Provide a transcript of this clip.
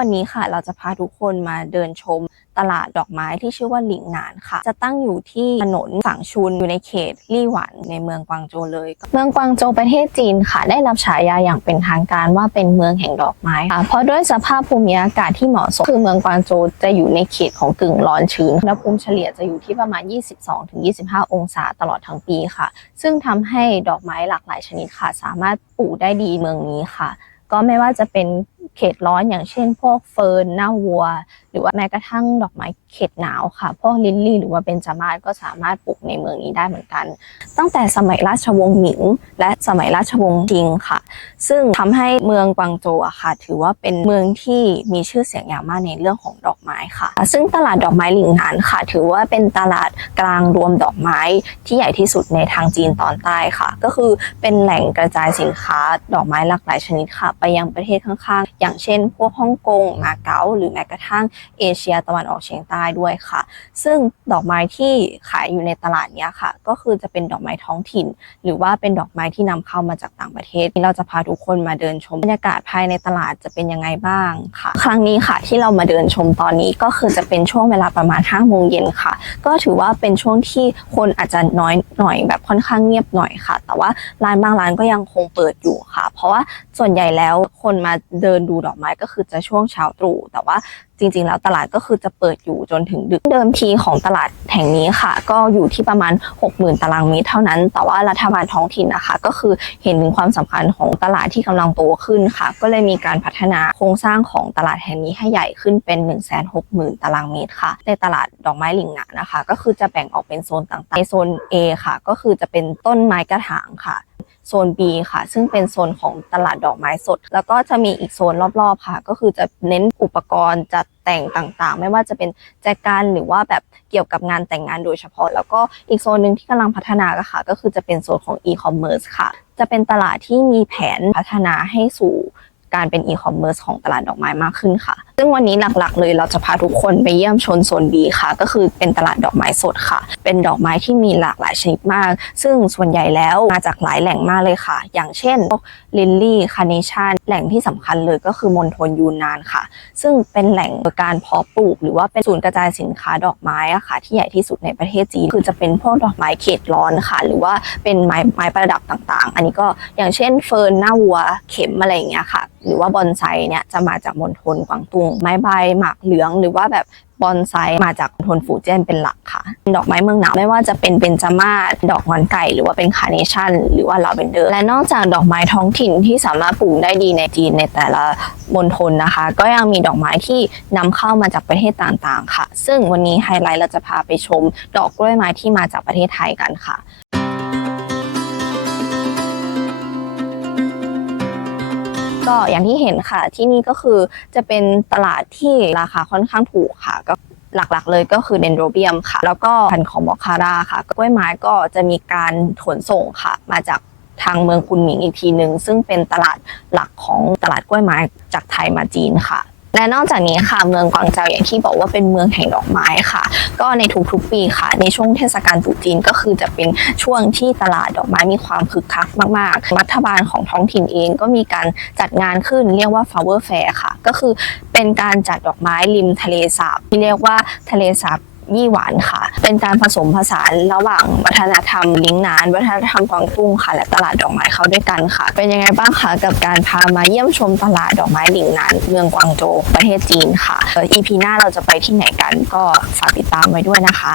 วันนี้ค่ะเราจะพาทุกคนมาเดินชมตลาดดอกไม้ที่ชื่อว่าหลิงหนานค่ะ จะตั้งอยู่ที่ถนนฝั่งชุนอยู่ในเขตลี่หวันในเมืองกวางโจเลย เมืองกวางโจประเทศจีนค่ะ ได้รับฉายาอย่างเป็นทางการว่าเป็นเมืองแห่งดอกไม้ค่ะเพราะด้วยสภาพภูมิอากาศที่เหมาะสมคือเมืองกวางโจจะอยู่ในเขตของกึ่งร้อนชื้นอุณหภูมิเฉลี่ยจะอยู่ที่ประมาณ 22-25 องศาตลอดทั้งปีค่ะ ซึ่งทำให้ดอกไม้หลากหลายชนิดค่ะ สามารถปลูกได้ดีเมืองนี้ค่ะ ก็ไม่ว่าจะเป็น เขตร้อนอย่างเช่นพวกเฟิร์นหน้าวัว หรือว่าแม้กระทั่งดอกไม้เขตหนาวค่ะพวกลิลลี่หรือว่าเบญจมาศก็สามารถปลูกในเมืองนี้ได้เหมือนกัน ตั้งแต่สมัยราชวงศ์หมิง และสมัยราชวงศ์จิงค่ะ ซึ่งทำให้เมืองกวางโจอะค่ะ ถือว่าเป็นเมืองที่มีชื่อเสียงอย่างมากในเรื่องของดอกไม้ค่ะ ซึ่งตลาดดอกไม้หลิงหนานค่ะ ถือว่าเป็นตลาดกลางรวมดอกไม้ที่ใหญ่ที่สุดในทางจีนตอนใต้ค่ะ ก็คือเป็นแหล่งกระจายสินค้าดอกไม้หลากหลายชนิดค่ะ ไปยังประเทศข้างๆ อย่างเช่น พวกฮ่องกงมาเก๊าหรือแม้กระทั่งเอเชียตะวันออกเฉียงใต้ด้วยค่ะ ซึ่งดอกไม้ที่ขายอยู่ในตลาดนี้ค่ะ ก็คือจะเป็นดอกไม้ท้องถิ่น หรือว่าเป็นดอกไม้ที่นำเข้ามาจากต่างประเทศเราจะพาทุกคนมาเดินชมบรรยากาศภายในตลาดจะเป็นยังไงบ้างค่ะ ครั้งนี้ค่ะที่เรามาเดินชมตอนนี้ก็คือจะเป็นช่วงเวลาประมาณ5โมงเย็นค่ะ ก็ถือว่าเป็นช่วงที่คนอาจจะน้อยหน่อยแบบค่อนข้างเงียบหน่อยค่ะ แต่ว่าร้านบางร้านก็ยังคงเปิดอยู่ค่ะ เพราะว่าส่วนใหญ่แล้วคนมาเดินดูดอกไม้ก็คือจะช่วงเช้าตรู่แต่ว่าจริงๆ แล้วตลาดก็คือจะเปิดอยู่จนถึงดึกเดิมทีของตลาดแห่งนี้ค่ะ ก็อยู่ที่ประมาณ 60,000 ตารางเมตรเท่านั้น แต่ว่ารัฐบาลท้องถิ่นนะคะ ก็คือเห็นถึงความสำคัญของตลาดที่กำลังโตขึ้นค่ะ ก็เลยมีการพัฒนาโครงสร้างของตลาดแห่งนี้ให้ใหญ่ขึ้นเป็น 160,000 ตารางเมตรค่ะ ในตลาดดอกไม้ลิงหนานะคะ ก็คือจะแบ่งออกเป็นโซนต่างๆในโซน A ค่ะ ก็คือจะเป็นต้นไม้กระถางค่ะ โซน B ค่ะ ซึ่งเป็นโซนของตลาดดอกไม้สด แล้วก็จะมีอีกโซนรอบๆค่ะ ก็คือจะเน้นอุปกรณ์จัดแต่งต่างๆ ไม่ว่าจะเป็นแจกันหรือว่าแบบเกี่ยวกับงานแต่งงานโดยเฉพาะ แล้วก็อีกโซนหนึ่งที่กำลังพัฒนาก็ค่ะ ก็คือจะเป็นโซนของ e-commerce ค่ะ จะเป็นตลาดที่มีแผนพัฒนาให้สู่ การเป็น e-commerce ของตลาดดอกไม้มากขึ้นค่ะ ซึ่งวันนี้หลักๆเลยเราจะพาทุกคนไปเยี่ยมชนโซน B ค่ะ ก็คือเป็นตลาดดอกไม้สดค่ะ เป็นดอกไม้ที่มีหลากหลายชนิดมาก ซึ่งส่วนใหญ่แล้วมาจากหลายแหล่งมากเลยค่ะ อย่างเช่นลิลลี่คาร์เนชั่นแหล่งที่สำคัญเลยก็คือมณฑลยูนนานค่ะ ซึ่งเป็นแหล่งการเพาะปลูก หรือว่าเป็นศูนย์กระจายสินค้าดอกไม้อะค่ะ ที่ใหญ่ที่สุดในประเทศจีนคือจะเป็นพวกดอกไม้เขตร้อนค่ะ หรือว่าเป็นไม้ไม้ประดับต่างๆ อันนี้ก็อย่างเช่นเฟิร์นหน้าวัวเข็มอะไรอย่างเงี้ยค่ะ หรือว่าบอนไซเนี่ยจะมาจากมณฑลกวางตุ้งไม้ใบหมากเหลืองหรือว่าแบบบอนไซมาจากมณฑลฝูเจนเป็นหลักค่ะ ดอกไม้เมืองหนาวไม่ว่าจะเป็นเบญจมาศดอกงอนไก่หรือว่าเป็นคาร์เนชั่นหรือว่าลาเวนเดอร์และนอกจากดอกไม้ท้องถิ่นที่สามารถปลูกได้ดีในจีนในแต่ละมณฑลนะคะ ก็ยังมีดอกไม้ที่นำเข้ามาจากประเทศต่างๆ ค่ะ ซึ่งวันนี้ไฮไลท์เราจะพาไปชม ดอกกล้วยไม้ที่มาจากประเทศไทยกันค่ะ ก็อย่างที่เห็นค่ะ ที่นี่ก็คือจะเป็นตลาดที่ราคาค่อนข้างถูกค่ะก็หลักๆ เลยก็คือเดนโดรเบียมค่ะ แล้วก็พันธุ์ของมอคาร่าค่ะกล้วยไม้ก็จะมีการขนส่งค่ะ มาจากทางเมืองคุนหมิงอีกทีหนึ่งซึ่งเป็นตลาดหลักของตลาดกล้วยไม้จากไทยมาจีนค่ะ และนอกจากนี้ค่ะเมืองกวางเจาอย่างที่บอกว่าเป็นเมืองแห่งดอกไม้ค่ะ ก็ในทุกๆปีค่ะ ในช่วงเทศกาลตรุษจีนก็คือจะเป็นช่วงที่ตลาดดอกไม้มีความคึกคักมากๆ รัฐบาลของท้องถิ่นเองก็มีการจัดงานขึ้นเรียกว่า flower fair ค่ะ ก็คือเป็นการจัดดอกไม้ริมทะเลสาบที่เรียกว่าทะเลสาบ ยี่หวานค่ะ เป็นการผสมผสานระหว่างวัฒนธรรมลิงนาน วัฒนธรรมกวางตุ้งค่ะ และตลาดดอกไม้เข้าด้วยกันค่ะ เป็นยังไงบ้างคะกับการพามาเยี่ยมชมตลาดดอกไม้ลิงนาน เมืองกวางโจวประเทศจีนค่ะอ่อ EP หน้าเราจะไปที่ไหนกันก็ฝากติดตามไว้ด้วยนะคะ